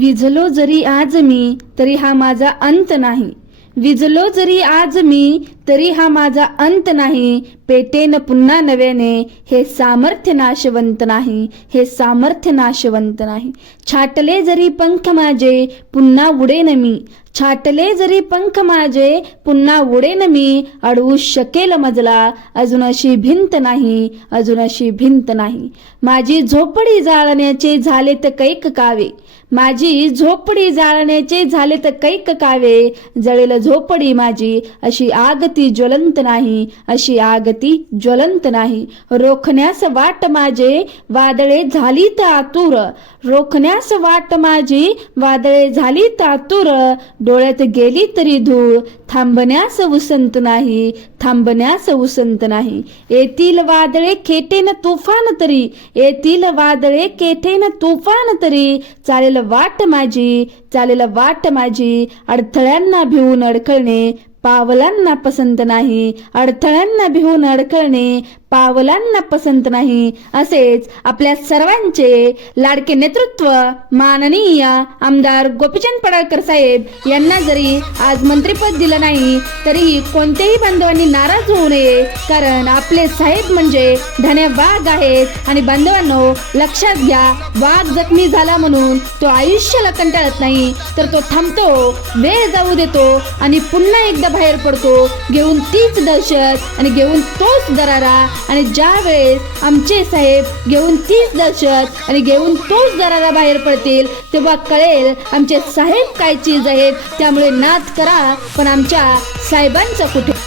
विझलो जरी आज मी तरी हा माझा अंत नाही. विझलो जरी आज मी तरी हा माझा अंत नाही. पेटेन पुन्हा नव्याने. हे सामर्थ्य नाशवंत नाही. हे सामर्थ्य नाशवंत नाही. छाटले जरी पंख माझे पुन्हा उडेन मी. छाटले जरी पंख माझे पुन्हा उडेन मी. अडवू शकेल मजला. अजून अशी भिंत नाही. अजून अशी भिंत नाही. माझी झोपडी जाळण्याचे झाले तर कैक कावे. माझी झोपडी जाळण्याचे झाले तर कैक कावे. जळेल झोपडी माझी. अशी आग ती ज्वलंत नाही अशी आग ती ज्वलंत नाही. रोखण्यास वाट माझे वादळे झाली आतुर. रोखण्यास वाट माझी वादळे झाली आतुर. डोळ्यात गेली तरी धूळ थांबण्यास उसंत नाही थांबण्यास उसंत नाही. येतील वादळे खेटेन तुफान तरी येतील वादळे केठेन तुफान तरी. चालेल वाट माझी चालेल वाट माझी अडथळ्यांना भिवून अडखळणे पावलांना पसंत नाही अडथळ्यांना भिवून अडखळणे पावलांना पसंत नाही. असेच आपल्या सर्वांचे लाडके नेतृत्व माननीय आमदार गोपीचंद पडळकर साहेब यांना जरी आज मंत्रिपद दिलं नाही तरीही कोणत्याही बांधवांनी नाराज होऊ नये कारण आपले साहेब म्हणजे धने वाघ आहेत. आणि बांधवांनो लक्षात घ्या वाघ जखमी झाला म्हणून तो आयुष्याला कंटाळत नाही तर तो थांबतो वेळ जाऊ देतो आणि पुन्हा एकदा बाहेर पडतो घेऊन तीच दहशत आणि घेऊन तोच दरारा. आणि ज्या वेळेस आमचे साहेब घेऊन तीच दहशत आणि घेऊन तोच दरारा बाहेर पडतील तेव्हा कळेल आमचे साहेब काय चीज आहेत. त्यामुळे नाद करा पण आमच्या साहेबांचा कुठे